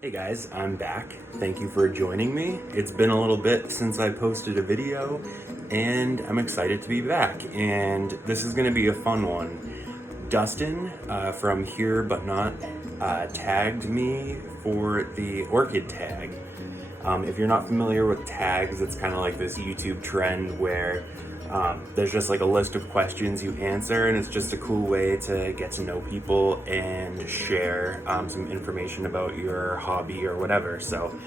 Hey guys, I'm back. Thank you for joining me. It's been a little bit since I posted a video and I'm excited to be back. And this is gonna be a fun one. Dustin from Here But Not tagged me for the Orchid tag. If you're not familiar with tags, it's kind of like this YouTube trend where there's just like a list of questions you answer, and it's just a cool way to get to know people and share some information about your hobby or whatever. So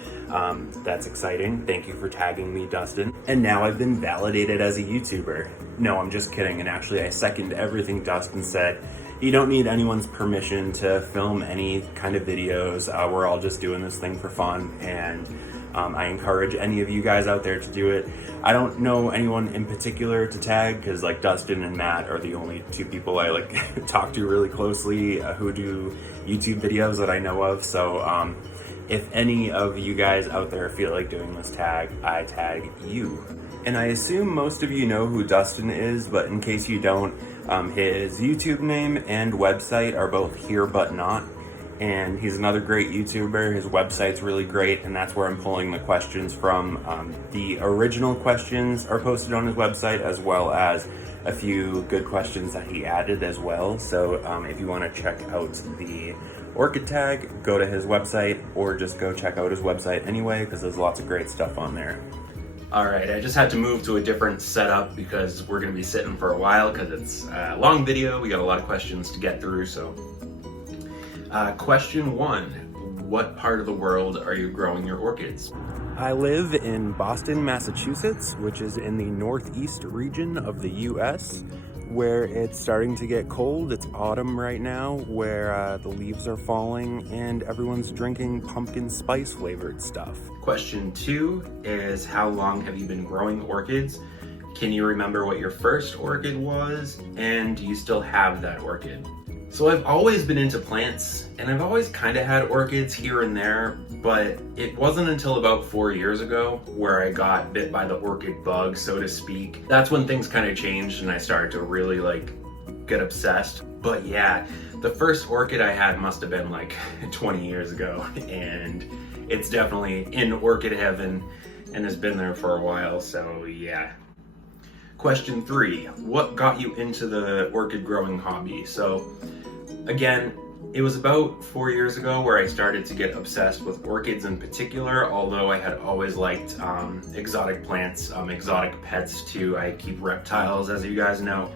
that's exciting. Thank you for tagging me, Dustin. And now I've been validated as a YouTuber. No, I'm just kidding. And actually, I second everything Dustin said. You don't need anyone's permission to film any kind of videos. We're all just doing this thing for fun, and I encourage any of you guys out there to do it. I don't know anyone in particular to tag, because like Dustin and Matt are the only two people I like talk to really closely who do YouTube videos that I know of. So if any of you guys out there feel like doing this tag, I tag you. And I assume most of you know who Dustin is, but in case you don't, his YouTube name and website are both Here But Not. And he's another great YouTuber. His website's really great, and that's where I'm pulling the questions from. The original questions are posted on his website, as well as a few good questions that he added as well. So if you want to check out the Orchid tag, go to his website, or just go check out his website anyway, because there's lots of great stuff on there. All right, I just had to move to a different setup because we're gonna be sitting for a while because it's a long video. We got a lot of questions to get through, so. Question 1, what part of the world are you growing your orchids? I live in Boston, Massachusetts, which is in the northeast region of the US, where it's starting to get cold. It's autumn right now, where the leaves are falling and everyone's drinking pumpkin spice flavored stuff. Question 2 is, how long have you been growing orchids? Can you remember what your first orchid was? And do you still have that orchid? So I've always been into plants, and I've always kind of had orchids here and there, but it wasn't until about 4 years ago where I got bit by the orchid bug, so to speak. That's when things kind of changed and I started to really get obsessed. But yeah, the first orchid I had must have been like 20 years ago, and it's definitely in orchid heaven and has been there for a while, so yeah. Question 3, what got you into the orchid growing hobby? So again, it was about 4 years ago where I started to get obsessed with orchids in particular, although I had always liked exotic plants, exotic pets too. I keep reptiles, as you guys know.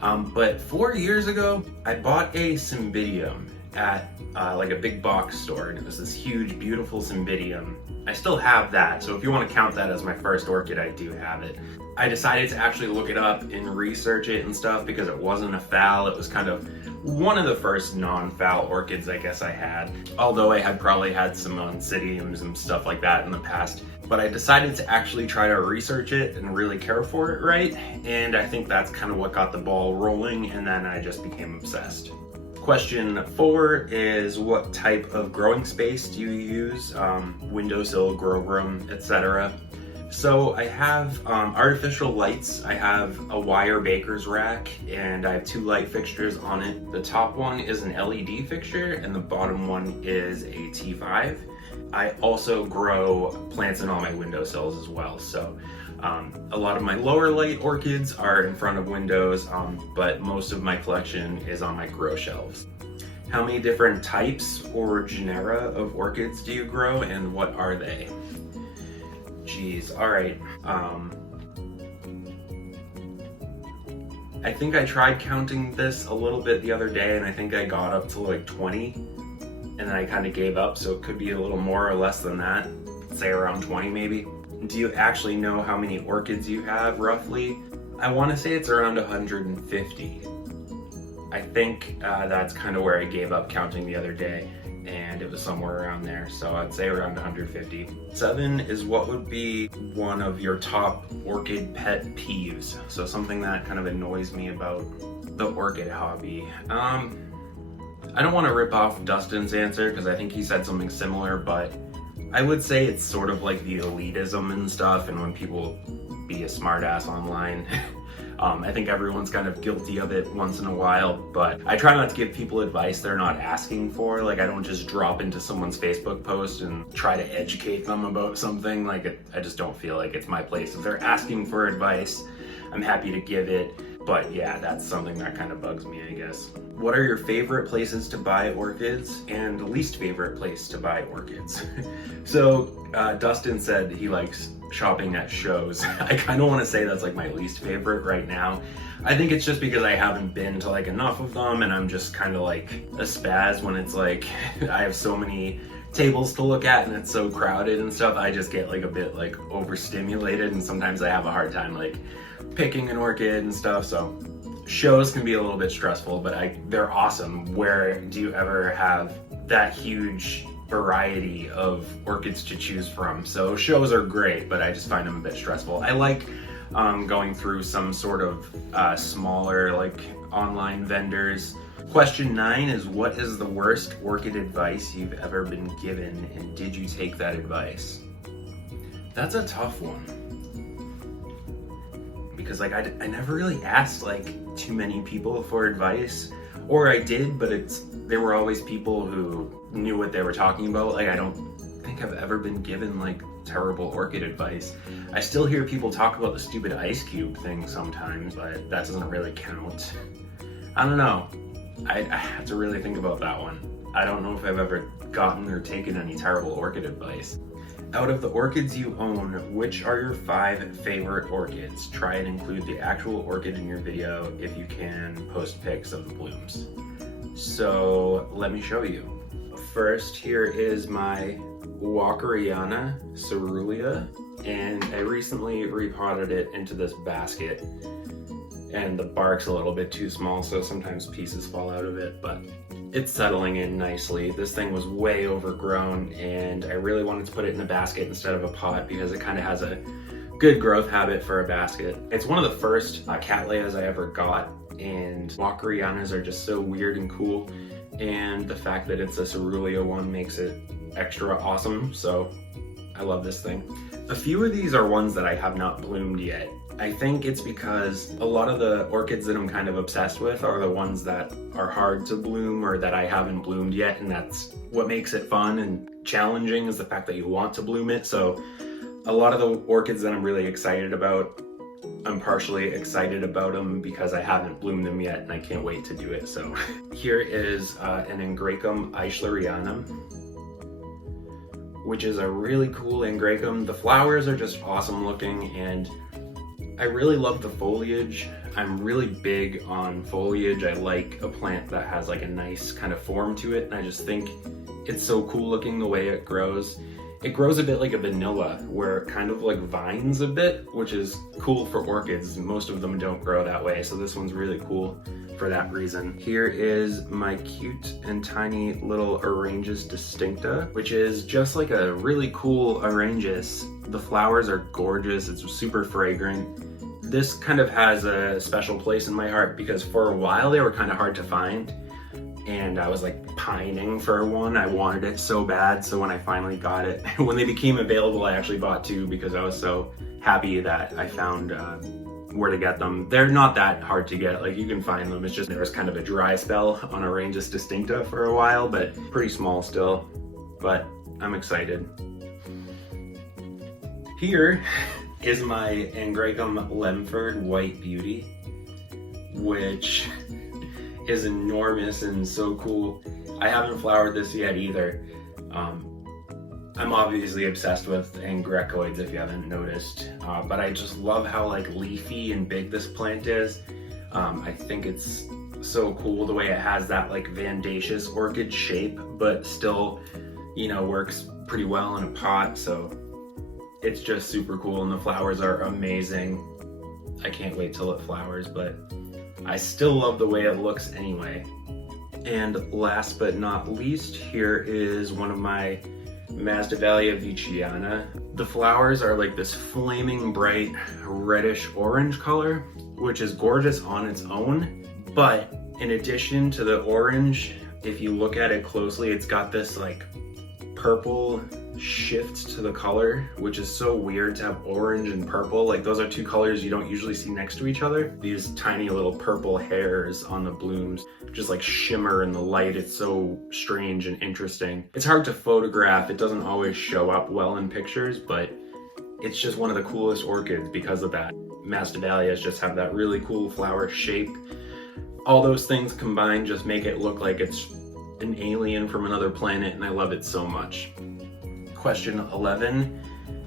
But 4 years ago, I bought a cymbidium at like a big box store, and it was this huge, beautiful cymbidium. I still have that, so if you want to count that as my first orchid, I do have it. I decided to actually look it up and research it and stuff because it wasn't a phal. It was kind of one of the first non-phal orchids I guess I had, although I had probably had some oncidiums and stuff like that in the past. But I decided to actually try to research it and really care for it right, and I think that's kind of what got the ball rolling, and then I just became obsessed. Question 4 is, what type of growing space do you use? Windowsill, grow room, etc. So I have artificial lights. I have a wire baker's rack, and I have 2 light fixtures on it. The top one is an LED fixture and the bottom one is a T5. I also grow plants in all my windowsills as well. So a lot of my lower light orchids are in front of windows, but most of my collection is on my grow shelves. How many different types or genera of orchids do you grow, and what are they? Geez, all right. I think I tried counting this a little bit the other day, and I think I got up to like 20, and then I kind of gave up, so it could be a little more or less than that. Say around 20 maybe. Do you actually know how many orchids you have roughly? I want to say it's around 150. I think that's kind of where I gave up counting the other day, and it was somewhere around there, so I'd say around 150. 7 is, what would be one of your top orchid pet peeves? So something that kind of annoys me about the orchid hobby. I don't want to rip off Dustin's answer because I think he said something similar, but I would say it's sort of like the elitism and stuff, and when people be a smartass online. I think everyone's kind of guilty of it once in a while, but I try not to give people advice they're not asking for. Like, I don't just drop into someone's Facebook post and try to educate them about something. Like, I just don't feel like it's my place. If they're asking for advice, I'm happy to give it. But yeah, that's something that kind of bugs me, I guess. What are your favorite places to buy orchids and least favorite place to buy orchids? So Dustin said he likes shopping at shows. I kind of want to say that's like my least favorite right now. I think it's just because I haven't been to like enough of them, and I'm just kind of like a spaz when it's like I have so many tables to look at and it's so crowded and stuff. I just get like a bit like overstimulated, and sometimes I have a hard time like picking an orchid and stuff. So shows can be a little bit stressful, but they're awesome. Where do you ever have that huge variety of orchids to choose from? So shows are great, but I just find them a bit stressful. I like going through some sort of smaller like online vendors. Question 9 is, what is the worst orchid advice you've ever been given, and did you take that advice? That's a tough one, because like I never really asked like too many people for advice, or I did, but there were always people who knew what they were talking about. Like, I don't think I've ever been given like terrible orchid advice. I still hear people talk about the stupid ice cube thing sometimes, but that doesn't really count. I don't know. I have to really think about that one. I don't know if I've ever gotten or taken any terrible orchid advice. Out of the orchids you own, which are your 5 favorite orchids? Try and include the actual orchid in your video. If you can, post pics of the blooms. So let me show you. First, here is my Walkeriana Cerulean, and I recently repotted it into this basket, and the bark's a little bit too small, so sometimes pieces fall out of it, but it's settling in nicely. This thing was way overgrown, and I really wanted to put it in a basket instead of a pot because it kind of has a good growth habit for a basket. It's one of the first Cattleyas I ever got, and Walkerianas are just so weird and cool, and the fact that it's a Cerulean one makes it extra awesome, so I love this thing. A few of these are ones that I have not bloomed yet. I think it's because a lot of the orchids that I'm kind of obsessed with are the ones that are hard to bloom or that I haven't bloomed yet, and that's what makes it fun and challenging, is the fact that you want to bloom it. So a lot of the orchids that I'm really excited about, I'm partially excited about them because I haven't bloomed them yet and I can't wait to do it. So here is an Angraecum Eichlerianum, which is a really cool Angraecum. The flowers are just awesome looking, and I really love the foliage. I'm really big on foliage. I like a plant that has like a nice kind of form to it, and I just think it's so cool looking the way it grows. It grows a bit like a vanilla, where it kind of like vines a bit, which is cool for orchids. Most of them don't grow that way, so this one's really cool for that reason. Here is my cute and tiny little Orangus distincta, which is just like a really cool Orangus. The flowers are gorgeous, it's super fragrant. This kind of has a special place in my heart because for a while they were kind of hard to find, and I was like pining for one. I wanted it so bad, so when I finally got it, when they became available, I actually bought 2 because I was so happy that I found where to get them. They're not that hard to get, like you can find them. It's just there was kind of a dry spell on Orangus distincta for a while, but pretty small still, but I'm excited. Here is my Angraecum Lemford White Beauty, which is enormous and so cool. I haven't flowered this yet either. I'm obviously obsessed with Angraecoids if you haven't noticed, but I just love how like leafy and big this plant is. I think it's so cool the way it has that like Vandaceous orchid shape, but still, you know, works pretty well in a pot. So it's just super cool, and the flowers are amazing. I can't wait till it flowers, but I still love the way it looks anyway. And last but not least, here is one of my Masdevallia Viciana. The flowers are like this flaming bright reddish orange color, which is gorgeous on its own. But in addition to the orange, if you look at it closely, it's got this like purple shift to the color, which is so weird to have orange and purple. Like those are two colors you don't usually see next to each other. These tiny little purple hairs on the blooms just like shimmer in the light. It's so strange and interesting. It's hard to photograph. It doesn't always show up well in pictures, but it's just one of the coolest orchids because of that. Masdevallias just have that really cool flower shape. All those things combined just make it look like it's an alien from another planet, and I love it so much. Question 11,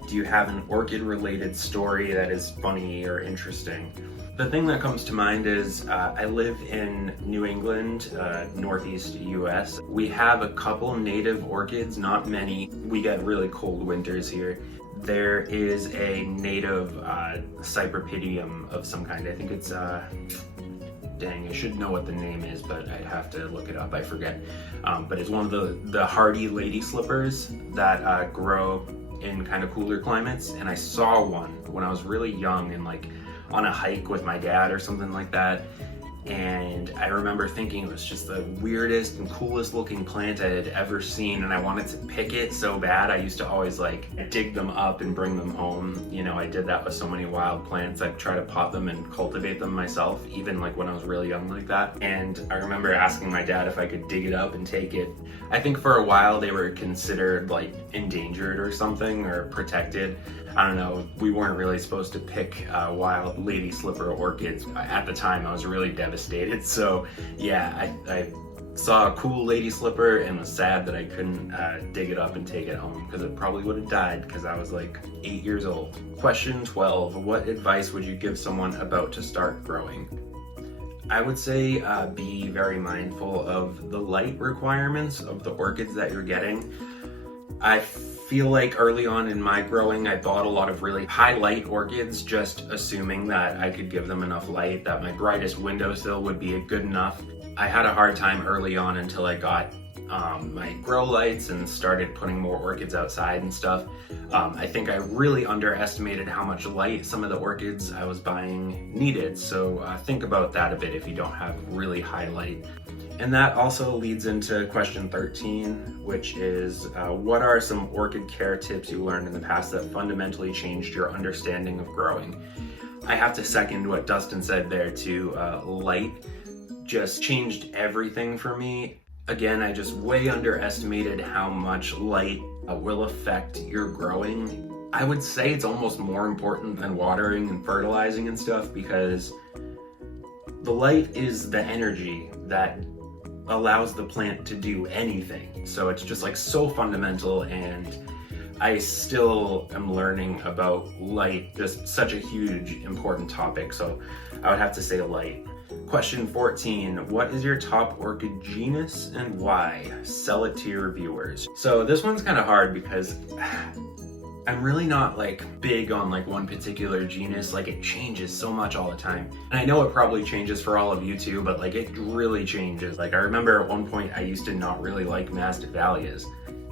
do you have an orchid related story that is funny or interesting? The thing that comes to mind is I live in New England, northeast US. We have a couple native orchids, not many. We get really cold winters here. There is a native Cypripedium of some kind. I think it's, dang, I should know what the name is, but I'd have to look it up, I forget. But it's one of the hardy lady slippers that grow in kind of cooler climates. And I saw one when I was really young and like on a hike with my dad or something like that. And I remember thinking it was just the weirdest and coolest looking plant I had ever seen, and I wanted to pick it so bad. I used to always like dig them up and bring them home. You know, I did that with so many wild plants. I'd try to pot them and cultivate them myself, even like when I was really young like that. And I remember asking my dad if I could dig it up and take it. I think for a while they were considered like endangered or something, or protected. I don't know, we weren't really supposed to pick wild lady slipper orchids. At the time, I was really devastated. So yeah, I saw a cool lady slipper and was sad that I couldn't dig it up and take it home, because it probably would have died because I was like 8 years old. Question 12, what advice would you give someone about to start growing? I would say be very mindful of the light requirements of the orchids that you're getting. I feel like early on in my growing, I bought a lot of really high light orchids, just assuming that I could give them enough light, that my brightest windowsill would be good enough. I had a hard time early on until I got my grow lights and started putting more orchids outside and stuff. I think I really underestimated how much light some of the orchids I was buying needed, so think about that a bit if you don't have really high light. And that also leads into question 13, which is what are some orchid care tips you learned in the past that fundamentally changed your understanding of growing? I have to second what Dustin said there too. Light just changed everything for me. Again, I just way underestimated how much light will affect your growing. I would say it's almost more important than watering and fertilizing and stuff, because the light is the energy that allows the plant to do anything. So it's just like so fundamental, and I still am learning about light, just such a huge important topic. So I would have to say light. Question 14, what is your top orchid genus and why? Sell it to your viewers. So this one's kind of hard because I'm really not like big on like one particular genus. Like it changes so much all the time. And I know it probably changes for all of you too, but like it really changes. Like I remember at one point I used to not really like Masdevallias.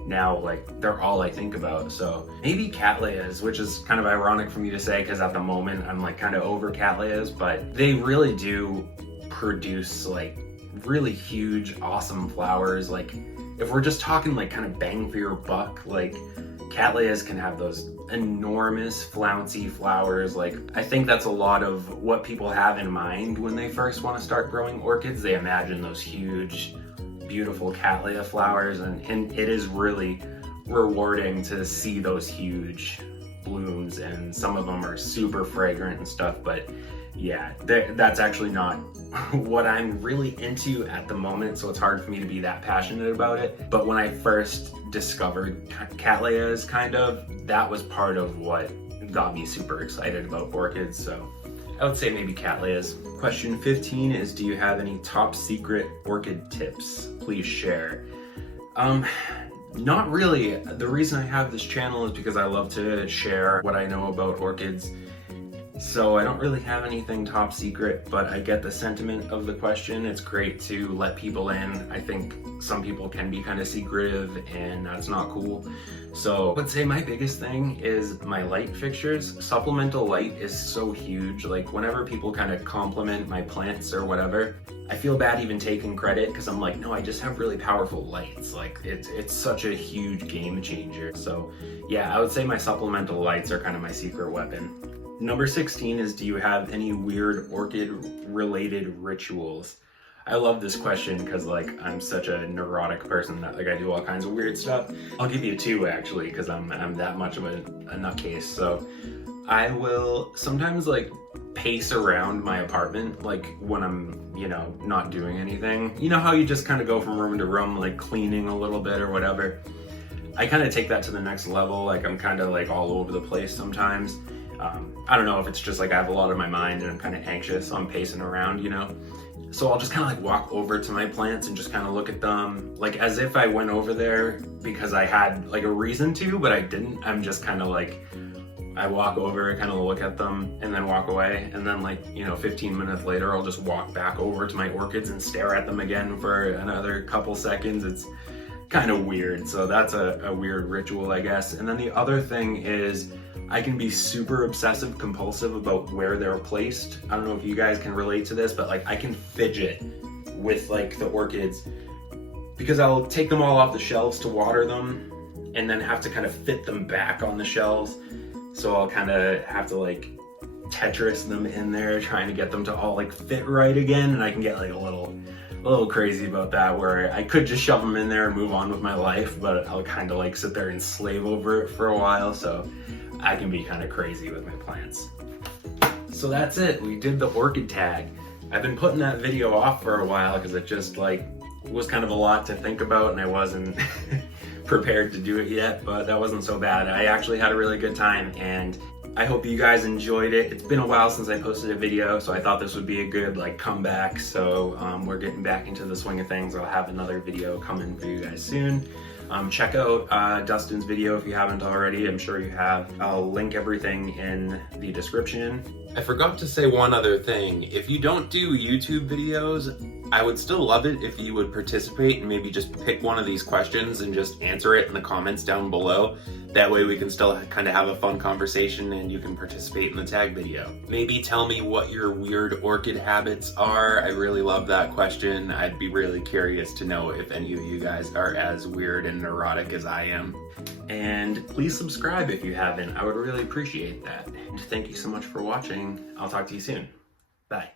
Now like they're all I think about. So maybe Cattleyas, which is kind of ironic for me to say because at the moment I'm like kind of over Cattleyas, but they really do produce like really huge, awesome flowers. Like if we're just talking like kind of bang for your buck, like Cattleyas can have those enormous flouncy flowers. Like I think that's a lot of what people have in mind when they first want to start growing orchids. They imagine those huge, beautiful Cattleya flowers, and it is really rewarding to see those huge blooms, and some of them are super fragrant and stuff. But yeah, that's actually not what I'm really into at the moment, so it's hard for me to be that passionate about it. But when I first discovered Cattleyas, kind of, that was part of what got me super excited about orchids. So I would say maybe Cattleyas. Question 15 is, do you have any top secret orchid tips? Please share. Not really. The reason I have this channel is because I love to share what I know about orchids. So I don't really have anything top secret, but I get the sentiment of the question. It's great to let people in. I think some people can be kind of secretive and that's not cool. So I would say my biggest thing is my light fixtures. Supplemental light is so huge. Like whenever people kind of compliment my plants or whatever, I feel bad even taking credit because I'm like, no, I just have really powerful lights. Like it's such a huge game changer. So yeah, I would say my supplemental lights are kind of my secret weapon. Number 16 is, do you have any weird orchid related rituals? I love this question because like I'm such a neurotic person that like I do all kinds of weird stuff. I'll give you two actually because I'm that much of a nutcase. So I will sometimes like pace around my apartment like when I'm, you know, not doing anything. You know how you just kind of go from room to room like cleaning a little bit or whatever. I kind of take that to the next level. Like I'm kind of like all over the place sometimes. I don't know if it's just like I have a lot on my mind and I'm kind of anxious, so I'm pacing around, you know? So I'll just kind of like walk over to my plants and just kind of look at them like as if I went over there because I had like a reason to, but I didn't. I'm just kind of like, I walk over, kind of look at them and then walk away. And then like, you know, 15 minutes later, I'll just walk back over to my orchids and stare at them again for another couple seconds. It's kind of weird. So that's a weird ritual, I guess. And then the other thing is I can be super obsessive compulsive about where they're placed. I don't know if you guys can relate to this, but like I can fidget with like the orchids because I'll take them all off the shelves to water them and then have to kind of fit them back on the shelves. So I'll kind of have to like Tetris them in there, trying to get them to all like fit right again. And I can get like a little crazy about that where I could just shove them in there and move on with my life, but I'll kind of like sit there and slave over it for a while. So I can be kind of crazy with my plants. So that's it. We did the orchid tag. I've been putting that video off for a while because it just like was kind of a lot to think about and I wasn't prepared to do it yet, but that wasn't so bad. I actually had a really good time and I hope you guys enjoyed it. It's been a while since I posted a video, so I thought this would be a good like comeback. So we're getting back into the swing of things. I'll have another video coming for you guys soon. Check out Dustin's video if you haven't already. I'm sure you have. I'll link everything in the description. I forgot to say one other thing. If you don't do YouTube videos, I would still love it if you would participate and maybe just pick one of these questions and just answer it in the comments down below. That way we can still kind of have a fun conversation and you can participate in the tag video. Maybe tell me what your weird orchid habits are. I really love that question. I'd be really curious to know if any of you guys are as weird and neurotic as I am. And please subscribe if you haven't. I would really appreciate that. And thank you so much for watching. I'll talk to you soon. Bye.